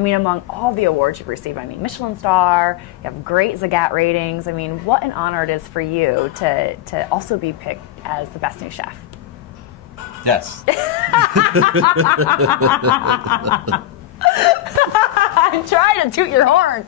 I mean, among all the awards you've received, I mean, Michelin star, you have great Zagat ratings. I mean, what an honor it is for you to also be picked as the best new chef. Yes. I'm trying to toot your horn.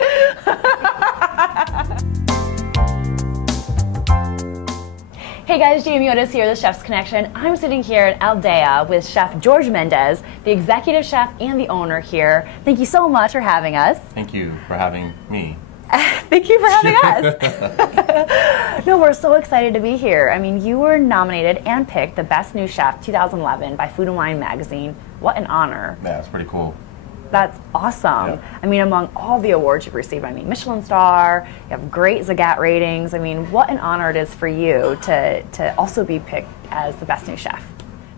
Hey guys, Jamie Otis here, the Chef's Connection. I'm sitting here at Aldea with Chef George Mendes, the executive chef and the owner here. Thank you so much for having us. Thank you for having me. Thank you for having us. No, we're so excited to be here. I mean, you were nominated and picked the Best New Chef 2011 by Food & Wine magazine. What an honor. Yeah, it's pretty cool. That's awesome. Yeah. I mean, among all the awards you've received, I mean, Michelin star, you have great Zagat ratings. I mean, what an honor it is for you to also be picked as the best new chef.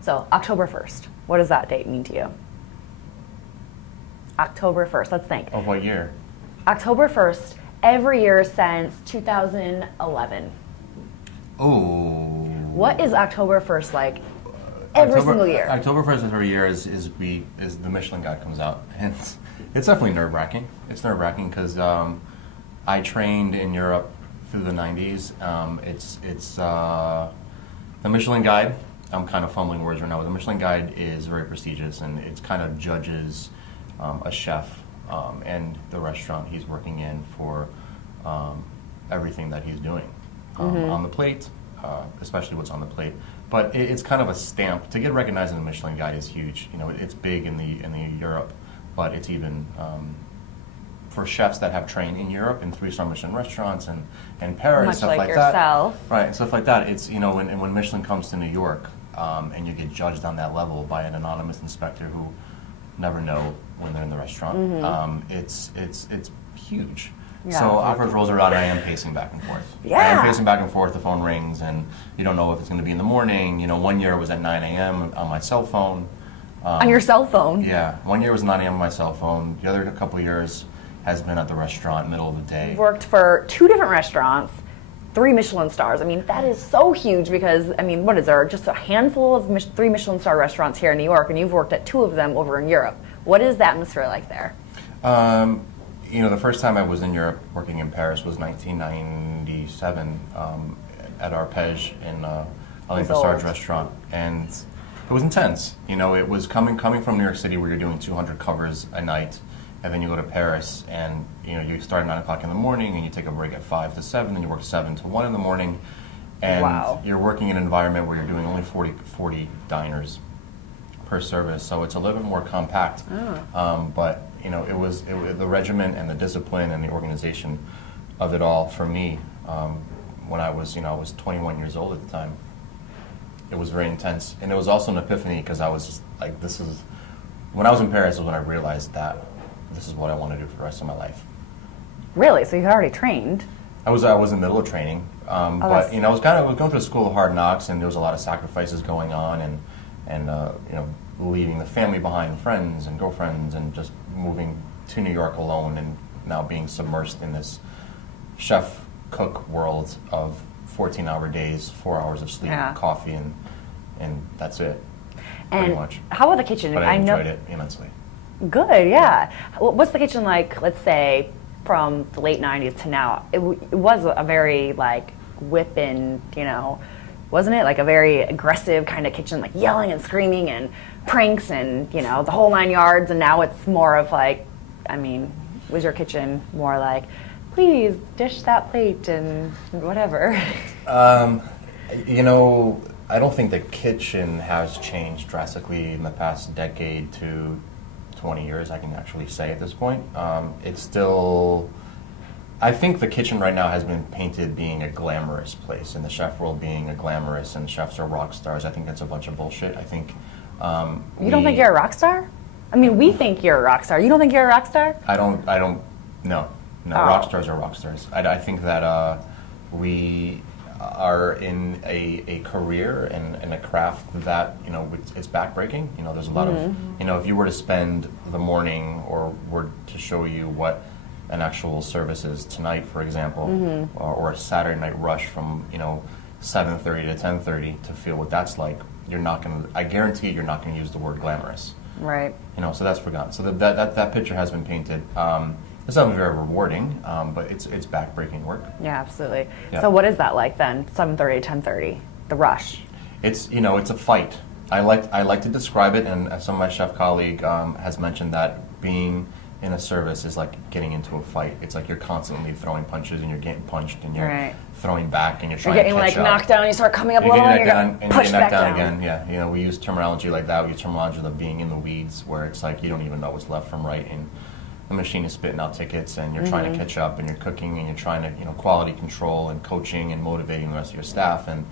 So, October 1st, what does that date mean to you? October 1st, let's think. Of what year? October 1st, every year since 2011. Oh. What is October 1st like? Every single year. October 1st of every year is the Michelin Guide comes out, and it's definitely nerve-wracking. It's nerve-wracking because I trained in Europe through the 90s. It's the Michelin Guide. I'm kind of fumbling words right now, but the Michelin Guide is very prestigious, and it kind of judges a chef and the restaurant he's working in for everything that he's doing on the plate, especially what's on the plate. But it's kind of a stamp. To get recognized in the Michelin Guide is huge. You know, it's big in the Europe, but it's even for chefs that have trained in Europe in 3-star Michelin restaurants and Paris, much stuff like like yourself. that. Right, stuff like that. It's, you know, when Michelin comes to New York and you get judged on that level by an anonymous inspector who never know when they're in the restaurant, it's huge. Yeah. So October rolls around and I am pacing back and forth. Yeah. I am pacing back and forth, the phone rings, and you don't know if it's going to be in the morning. You know, one year it was at 9 a.m. on my cell phone. On your cell phone? Yeah, one year was 9 a.m. on my cell phone. The other couple of years has been at the restaurant, middle of the day. You've worked for 2 different restaurants, 3 Michelin stars. I mean, that is so huge because, I mean, what is there? Just a handful of 3 Michelin star restaurants here in New York, and you've worked at 2 of them over in Europe. What is the atmosphere like there? You know, the first time I was in Europe working in Paris was 1997 at Arpège in Alain Passard's restaurant, and it was intense. You know, it was coming from New York City where you're doing 200 covers a night, and then you go to Paris and, you know, you start at 9 o'clock in the morning and you take a break at 5 to 7, then you work 7 to 1 in the morning, and wow. You're working in an environment where you're doing only 40 diners per service, so it's a little bit more compact. But you know, it was the regimen and the discipline and the organization of it all for me. When I was 21 years old at the time, it was very intense, and it was also an epiphany because I was just like, when I was in Paris was when I realized that this is what I want to do for the rest of my life. Really? So you had already trained? I was in the middle of training, but you know, I was going through a school of hard knocks, and there was a lot of sacrifices going on, and you know, leaving the family behind, friends and girlfriends, and just moving to New York alone, and now being submersed in this chef-cook world of 14-hour days, 4 hours of sleep, coffee, and that's it. And pretty much. How about the kitchen? But I enjoyed it immensely. Good, yeah. What's the kitchen like, let's say, from the late 90s to now? It was a very, like, whipping, you know, wasn't it? Like a very aggressive kind of kitchen, like yelling and screaming and pranks and, you know, the whole 9 yards, and now it's more of like, I mean, was your kitchen more like, please dish that plate and whatever? You know, I don't think the kitchen has changed drastically in the past decade to 20 years, I can actually say at this point. It's still, I think the kitchen right now has been painted being a glamorous place, and the chef world being a glamorous, and chefs are rock stars. I think that's a bunch of bullshit. I think you don't think you're a rock star? I mean, we think you're a rock star. You don't think you're a rock star? I don't, no. Rock stars are rock stars. I think that we are in a career and a craft that, you know, it's backbreaking. You know, there's a lot of, you know, if you were to spend the morning or were to show you what an actual service is tonight, for example, or a Saturday night rush from, you know, 7:30 to 10:30 to feel what that's like, you're not going to, I guarantee you're not going to use the word glamorous. Right. So that's forgotten. So that picture has been painted. It's not very rewarding, but it's backbreaking work. Yeah, absolutely. Yeah. So what is that like then? 7:30 to 10:30, the rush. It's it's a fight. I like to describe it, and some of my chef colleague has mentioned that being in a service is like getting into a fight. It's like you're constantly throwing punches and you're getting punched and you're throwing back and you're trying to catch up. You're getting knocked down and you start coming up a little and you're getting knocked down again. Yeah, we use terminology like that. We use terminology of being in the weeds, where it's like you don't even know what's left from right, and the machine is spitting out tickets, and you're trying to catch up, and you're cooking, and you're trying to quality control and coaching and motivating the rest of your staff, and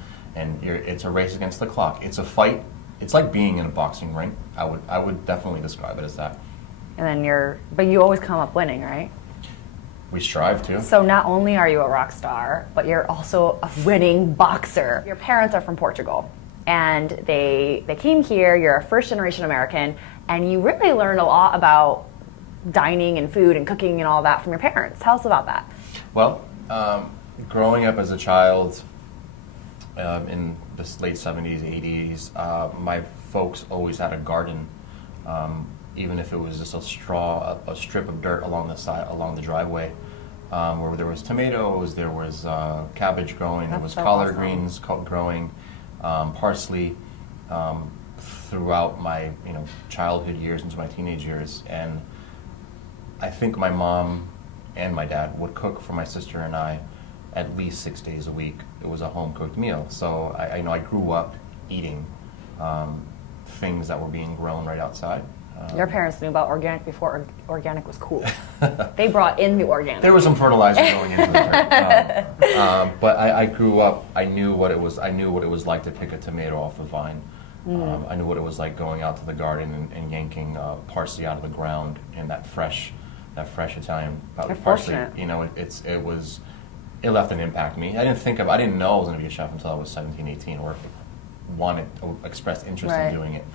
it's a race against the clock. It's a fight. It's like being in a boxing ring. I would definitely describe it as that. And then but you always come up winning, right? We strive to. So not only are you a rock star, but you're also a winning boxer. Your parents are from Portugal, and they came here. You're a first-generation American, and you really learned a lot about dining and food and cooking and all that from your parents. Tell us about that. Well, growing up as a child in the late 70s, 80s, my folks always had a garden. Even if it was just a strip of dirt along the driveway, where there was tomatoes, there was cabbage growing, there was collard greens growing, parsley, throughout my childhood years into my teenage years. And I think my mom and my dad would cook for my sister and I at least 6 days a week. It was a home cooked meal. So I grew up eating things that were being grown right outside. Your parents knew about organic before organic was cool. They brought in the organic. There was some fertilizer going into the dirt. But I grew up. I knew what it was. I knew what it was like to pick a tomato off the vine. I knew what it was like going out to the garden and yanking parsley out of the ground in that fresh Italian parsley. It left an impact on me. I didn't know I was going to be a chef until I was 17, 18, or expressed interest in doing it.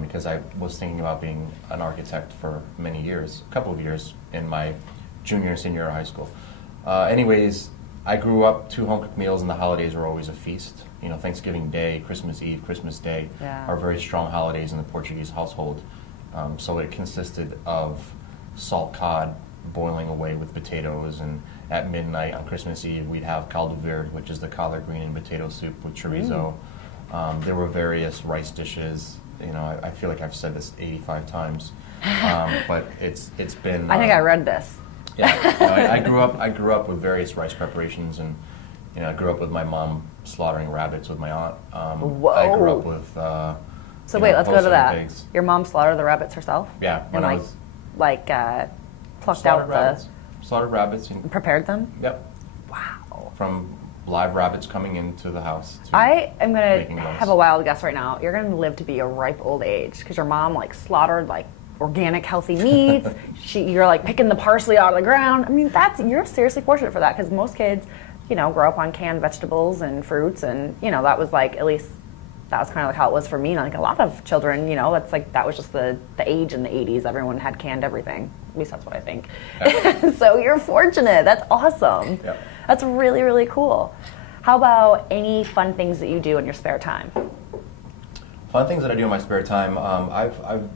Because I was thinking about being an architect for many years, a couple of years in my junior and senior year of high school. Anyways, I grew up 2 home-cooked meals, and the holidays were always a feast. Thanksgiving Day, Christmas Eve, Christmas Day are very strong holidays in the Portuguese household. So it consisted of salt cod boiling away with potatoes, and at midnight on Christmas Eve we'd have caldo verde, which is the collard green and potato soup with chorizo. There were various rice dishes. I feel like I've said this 85 times, but it's been. I think I read this. Yeah, I grew up with various rice preparations, and I grew up with my mom slaughtering rabbits with my aunt. Whoa. I grew up with. So wait, let's go to that. Pigs. Your mom slaughtered the rabbits herself? Yeah, when I was plucked out slaughtered rabbits and prepared them. Yep. Wow. From live rabbits coming into the house. I am going to have a wild guess right now. You're going to live to be a ripe old age because your mom slaughtered organic healthy meats. You're picking the parsley out of the ground. I mean, you're seriously fortunate for that because most kids, grow up on canned vegetables and fruits, and that was at least that was kind of how it was for me. A lot of children, it's that was just the age in the 80s. Everyone had canned everything. At least that's what I think. Yeah. So you're fortunate. That's awesome. Yeah. That's really, really cool. How about any fun things that you do in your spare time? Fun things that I do in my spare time. I've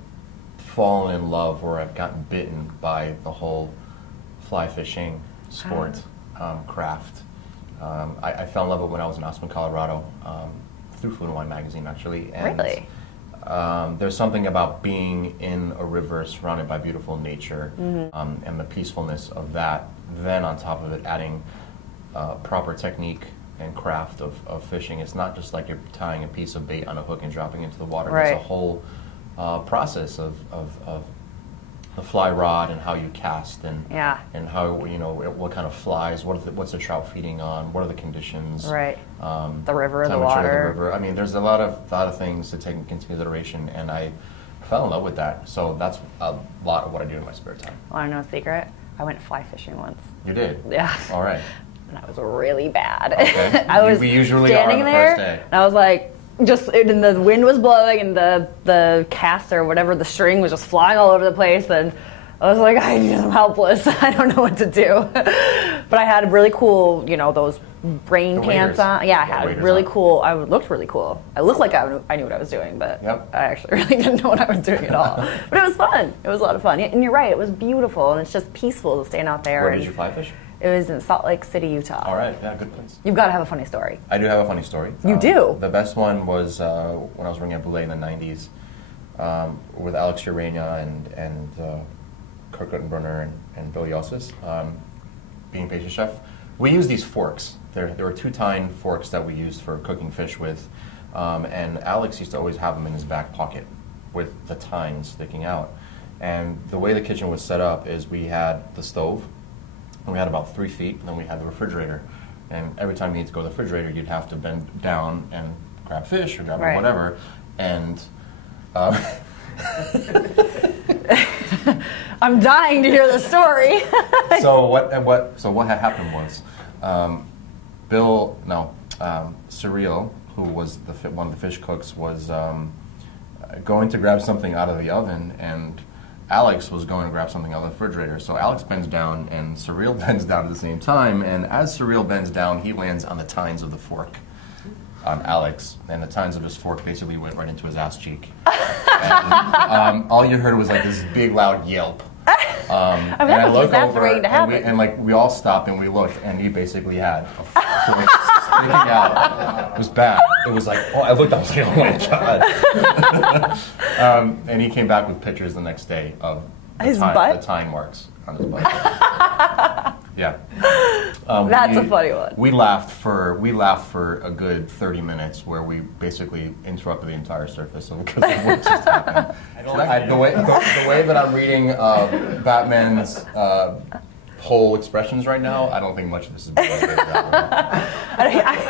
fallen in love, or I've gotten bitten by the whole fly fishing sport, craft. I fell in love with it when I was in Aspen, Colorado, through Food and Wine magazine, actually. And, really? There's something about being in a river surrounded by beautiful nature, and the peacefulness of that. Then on top of it, adding proper technique and craft of fishing. It's not just like you're tying a piece of bait on a hook and dropping into the water. Right. There's a whole process of the fly rod and how you cast and how what kind of flies, what's the trout feeding on, what are the conditions, right? The river, the water. Of the river. I mean, there's a lot of things to take into consideration, and I fell in love with that. So that's a lot of what I do in my spare time. Want to know a secret? I went fly fishing once. You did? Yeah. All right. And I was really bad. Okay. I was we usually standing are on the there, first day. and I was and the wind was blowing, and the cast or whatever, the string was just flying all over the place, and I was like, I'm helpless. I don't know what to do. But I had really cool, those rain pants on. Yeah, I had really cool. I looked really cool. I looked like I knew what I was doing, but I actually really didn't know what I was doing at all. But it was fun. It was a lot of fun. And you're right. It was beautiful, and it's just peaceful to stand out there. Where did you fly fish? It was in Salt Lake City, Utah. All right, yeah, good place. You've got to have a funny story. I do have a funny story. You do? The best one was when I was working at Boulay in the 90s with Alex Urania and Kirk Guttenbrunner and Bill Yossis, being pastry chef. We use these forks. There were 2-tine forks that we used for cooking fish with, and Alex used to always have them in his back pocket with the tines sticking out. And the way the kitchen was set up is we had the stove, and we had about 3 feet, and then we had the refrigerator. And every time you need to go to the refrigerator, you'd have to bend down and grab fish or grab whatever. And I'm dying to hear the story. So what had happened was, Surreal, who was one of the fish cooks, was going to grab something out of the oven, and Alex was going to grab something out of the refrigerator. So Alex bends down, and Surreal bends down at the same time. And as Surreal bends down, he lands on the tines of the fork on Alex, and the tines of his fork basically went right into his ass cheek. And, all you heard was like this big, loud yelp. I mean, that was exasperating to happen. And we all stopped and we looked, and he basically had a fork sticking out. It was bad. It was like, I looked, I was like, oh my god. And he came back with pictures the next day of the tine marks on his butt. Yeah. That's a funny one. We laughed for a good 30 minutes where we basically interrupted the entire surface because of what just happened. The way that I'm reading Batman's whole expressions right now, I don't think much of this is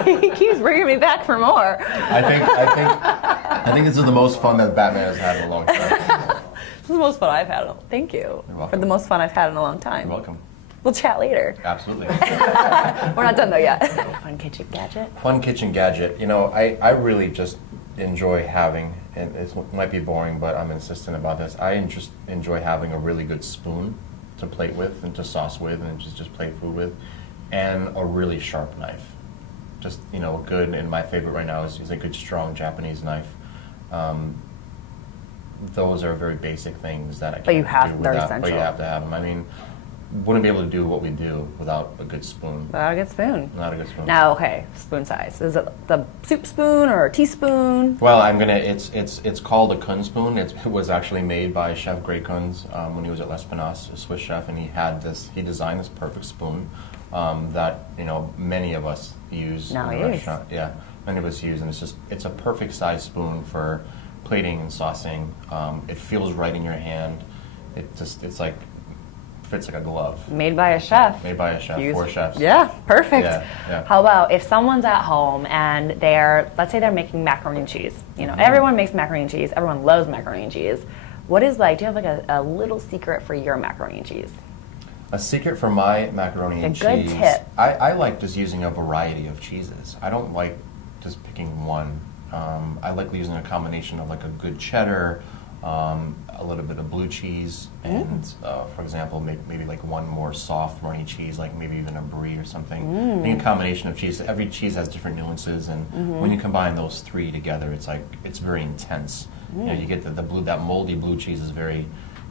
He keeps bringing me back for more. I think this is the most fun that Batman has had in a long time. This is the most fun I've had. Thank you for the most fun I've had in a long time. You're welcome. We'll chat later. Absolutely. We're not done though yet. Fun kitchen gadget? Fun kitchen gadget. I really just enjoy having, and it might be boring, but I'm insistent about this, I just enjoy having a really good spoon to plate with and to sauce with and just plate food with, and a really sharp knife. Just, good, and my favorite right now is a good strong Japanese knife. Those are very basic things that I can't do without, essential. But you have to have them. I mean, wouldn't be able to do what we do without a good spoon. Without a good spoon. Not a good spoon. Now, okay, spoon size. Is it the soup spoon or a teaspoon? Well, it's called a Kun spoon. It was actually made by Chef Grey Kunz when he was at L'Espinasse, a Swiss chef, and he designed this perfect spoon that many of us use in the restaurant. Yeah, many of us use, and it's a perfect size spoon for plating and saucing. It feels right in your hand. It's like fits like a glove. Made by a chef. Made by a chef. 4 chefs. Yeah, perfect. Yeah. How about if someone's at home and let's say they're making macaroni and cheese. Everyone makes macaroni and cheese. Everyone loves macaroni and cheese. What is do you have a little secret for your macaroni and cheese? A secret for my macaroni and cheese? A good tip. I like just using a variety of cheeses. I don't like just picking one. I like using a combination of like a good cheddar, a little bit of blue cheese, and for example, maybe like one more soft runny cheese, like maybe even a brie or something. Maybe a combination of cheese. Every cheese has different nuances, and when you combine those 3 together, it's very intense. You get that moldy blue cheese is very,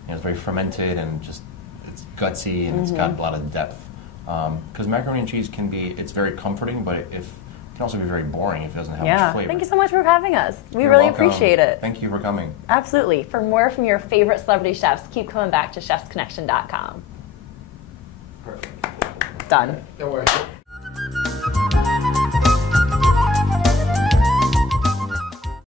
it's very fermented and just it's gutsy and it's got a lot of depth. Because macaroni and cheese it's very comforting, but it can also be very boring if it doesn't have much flavor. Thank you so much for having us. We You're really welcome. appreciate it. Thank you for coming. Absolutely. For more from your favorite celebrity chefs, keep coming back to chefsconnection.com. Perfect. Done. Don't worry.